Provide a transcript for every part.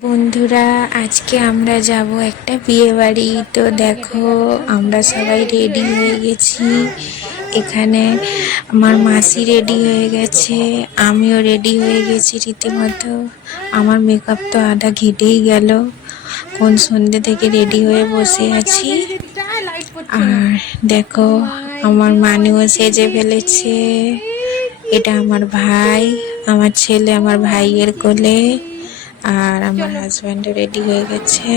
বন্ধুরা, আজকে আমরা যাব একটা বিয়ে বাড়ি। তো দেখো, আমরা সবাই রেডি হয়ে গেছি। এখানে আমার মাসি রেডি হয়ে গেছে, আমিও রেডি হয়ে গেছি রীতিমতো। আমার মেকআপ তো আধা ঘেটেই গেল, কোন সন্ধ্যে থেকে রেডি হয়ে বসে আছি। আর দেখো, আমার মানুও সেজে ফেলেছে। এটা আমার ভাই, আমার ছেলে আমার ভাইয়ের কোলে। আর আমার হাজব্যান্ডও রেডি হয়ে গেছে।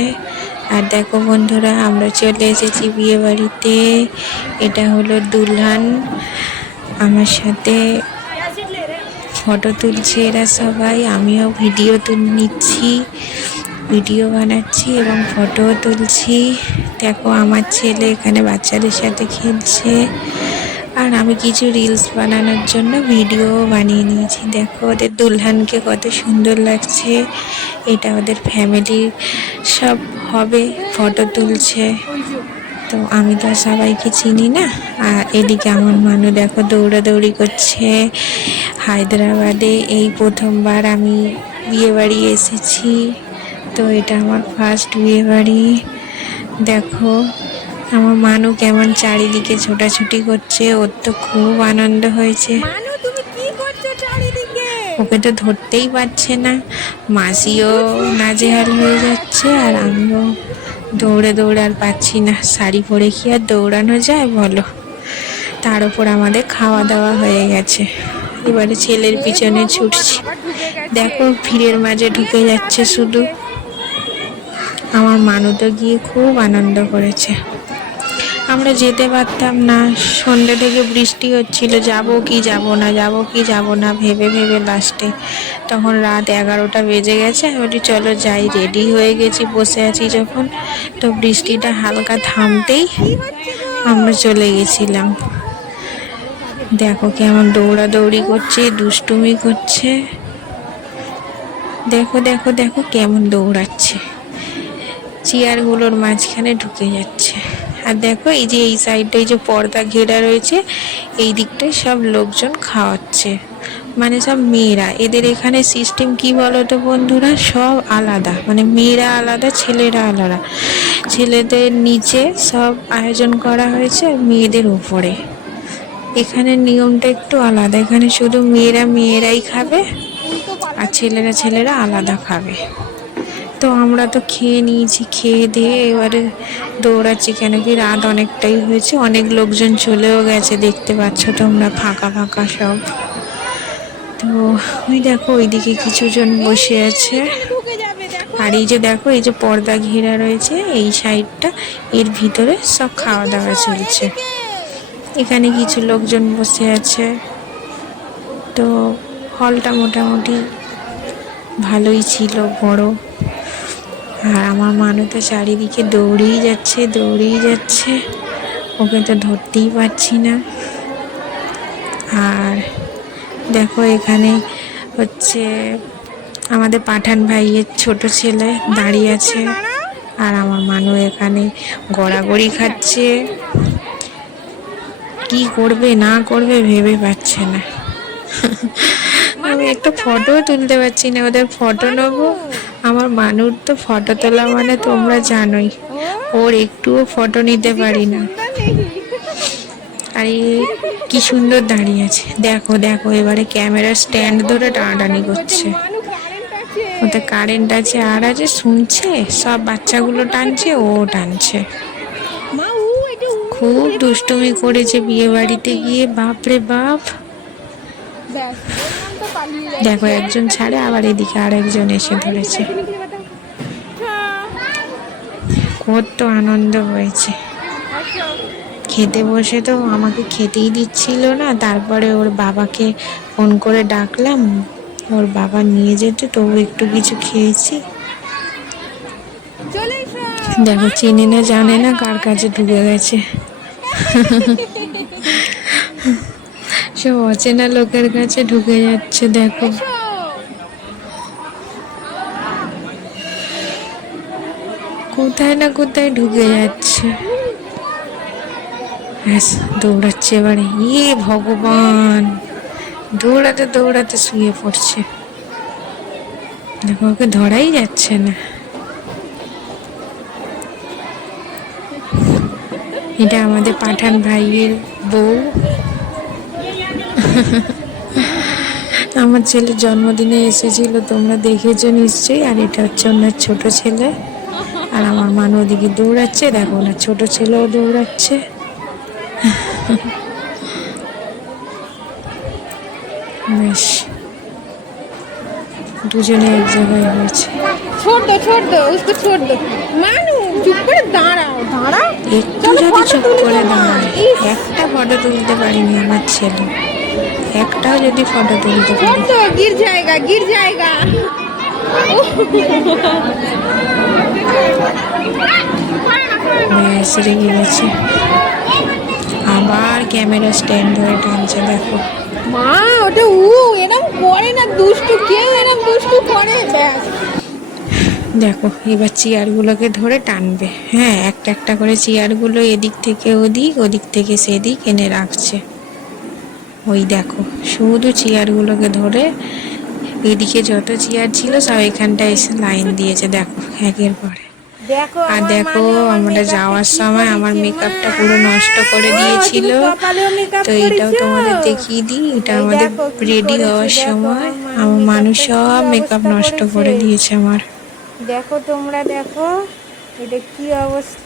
আর দেখো বন্ধুরা, আমরা চলে এসেছি বিয়ে বাড়িতে। এটা হলো দুলহান। আমার সাথে ফটো তুলছে এরা সবাই। আমিও ভিডিও তুল, নিচ্ছি ভিডিও বানাচ্ছি এবং ফটোও তুলছি। দেখো, আমার ছেলে এখানে বাচ্চাদের সাথে খেলছে। আর আমি কিছু রিলস বানানোর জন্য ভিডিও বানিয়ে নিয়েছি। দেখো, ওদের দুলহানকে কত সুন্দর লাগছে। এটা ওদের ফ্যামিলি সব হবে ফটো তুলছে। তো আমি তো সবাইকে চিনি না। আর এদিকে আমার মানু দেখো দৌড়াদৌড়ি করছে। হায়দ্রাবাদে এই প্রথমবার আমি বিয়েবাড়ি এসেছি। তো এটা আমার ফার্স্ট বিয়েবাড়ি দেখো আমার মানু কেমন চারিদিকে ছোটাছুটি করছে ওর তো খুব আনন্দ হয়েছে। ওকে তো ধরতেই পারছে না। মাসিও নাজেহাল হয়ে যাচ্ছে আর আমিও দৌড়ে দৌড়ে আর পাচ্ছি না। শাড়ি পরে কি আর দৌড়ানো যায় বলো? তার উপর আমাদের খাওয়া দাওয়া হয়ে গেছে। এবারে ছেলের পিছনে ছুটছি। দেখো ভিড়ের মাঝে ঢুকে যাচ্ছে শুধু। আমার মানু তো গিয়ে খুব আনন্দ করেছে। আমরা যেতে পারতাম না। সন্ধ্যে থেকে বৃষ্টি হচ্ছিল, যাব কি যাব না, যাব কি যাব না ভেবে ভেবে লাস্টে তখন রাত এগারোটা বেজে গেছে, আমি বলি, চলো যাই। রেডি হয়ে গেছি, বসে আছি যখন। তো বৃষ্টিটা হালকা থামতেই আমরা চলে গেছিলাম। দেখো কেমন দৌড়াদৌড়ি করছে, দুষ্টুমি করছে। দেখো দেখো দেখো কেমন দৌড়াচ্ছে। চেয়ারগুলোর মাঝখানে ঢুকে যাচ্ছে। আর দেখো, এই যে এই সাইডটা এই যে পর্দা ঘেরা রয়েছে, এই দিকটায় সব লোকজন খাওয়াচ্ছে। মানে সব মেয়েরা। এদের এখানে সিস্টেম কি বলো তো বন্ধুরা? সব আলাদা। মানে মেয়েরা আলাদা, ছেলেরা আলাদা। ছেলেদের নিচে সব আয়োজন করা হয়েছে আর মেয়েদের উপরে। এখানে নিয়মটা একটু আলাদা। এখানে শুধু মেয়েরা মেয়েরাই খাবে আর ছেলেরা ছেলেরা আলাদা খাবে। তো আমরা তো খেয়ে নিয়েছি, খেয়ে দিয়ে এবারে দৌড়াচ্ছি কেন কি রাত অনেকটাই হয়েছে, অনেক লোকজন চলেও গেছে, দেখতে পাচ্ছ তোমরা ফাঁকা ফাঁকা সব। তো ওই দেখো, ওইদিকে কিছুজন বসে আছে। আর এই যে দেখো, এই যে পর্দা ঘেরা রয়েছে, এই সাইডটা, এর ভিতরে সব খাওয়া দাওয়া চলছে। এখানে কিছু লোকজন বসে আছে। তো হলটা মোটামুটি ভালোই ছিল, বড়। আর আমার মানু তো চারিদিকে দৌড়েই যাচ্ছে দৌড়েই যাচ্ছে। ওকে তো ধরতেই পারছি না। আর দেখো, এখানে হচ্ছে আমাদের পাঠান ভাইয়ের ছোট ছেলে দাঁড়িয়ে আছে। আর আমার মানু এখানে গড়াগড়ি খাচ্ছে। কি করবে, না করবে ভেবে পাচ্ছে না। আমি একটা ফটো তুলতে পারছি না, ওদের ফটো নেব। আমার মানুর তো ফটো তোলা মানে তোমরা জানোই। ওর একটুও ফটো নিতে পারি না। আর, কি সুন্দর দাঁড়িয়ে আছে। দেখো দেখো, এবারে ক্যামেরার স্ট্যান্ড ধরে টানাটানি করছে। ওতে কারেন্ট আছে, আর আছে শুনছে? সব বাচ্চাগুলো টানছে, ও টানছে। খুব দুষ্টুমি করেছে বিয়ে বাড়িতে গিয়ে, বাপরে বাপ। দেখো, একজন ছাড়ে, আবার এদিকে আর একজন এসে ধরেছে। কত আনন্দ হয়েছে। খেতে বসে তো আমাকে খেতেই দিচ্ছিল না, তারপরে ওর বাবাকে ফোন করে ডাকলাম। ওর বাবা নিয়ে যেতে তবু একটু কিছু খেয়েছি। দেখো, চিনি না, জানে না কার কাছে ঢুকে গেছে। সব অচেনা লোকের কাছে ঢুকে যাচ্ছে, দেখো। কোথায় না কোথায় ঢুকে যাচ্ছে। দৌড়াচ্ছে এবারে। ইয়ে ভগবান। দৌড়াতে দৌড়াতে শুয়ে পড়ছে। দেখো, ওকে ধরাই যাচ্ছে না। এটা আমাদের পাঠান ভাইয়ের বউ। আমার ছেলের জন্মদিনে এসেছিল তোমরা দেখেছ নিশ্চয়ই আর এটা হচ্ছে ওনার ছোট ছেলে। আর আমার মান ওদিকে দৌড়াচ্ছে দেখো ওনার ছোট ছেলেও দৌড়াচ্ছে। বেশ। দুজনে এক জায়গায় হয়েছে। দাঁড়াও দাঁড়াও। একটু যদি চুপ করে দাঁড়ায় একটা ফটো তুলতে পারিনি আমার ছেলে। একটাও যদি ফটো তুলতে छोड़ পারি दो गिर जाएगा गिर जाएगा ব্যাস রেগে গেছে আবার ক্যামেরা স্ট্যান্ড হয়ে টানছে দেখো মা ওটা উ এরম করে না দুষ্টু কেউ এরম দুষ্টু করে ব্যাস দেখো এবার চেয়ারগুলোকে ধরে টানবে হ্যাঁ একটা একটা করে চেয়ারগুলো এদিক থেকে ওদিক ওদিক থেকে সেদিক এনে রাখছে ওই দেখো শুধু চেয়ারগুলোকে ধরে এদিকে যত চেয়ার ছিল সব এখানটায় এসে লাইন দিয়েছে দেখো একের পরে আর দেখো আমরা যাওয়ার সময় আমার মেকআপটা পুরো নষ্ট করে দিয়েছিল। তো এটাও তোমাদের দেখিয়ে দিই এটা আমাদের রেডি হওয়ার সময়। আমার আমার মানুষ সব মেকআপ নষ্ট করে দিয়েছে আমার। দেখো তোমরা দেখো এটা কি অবস্থা?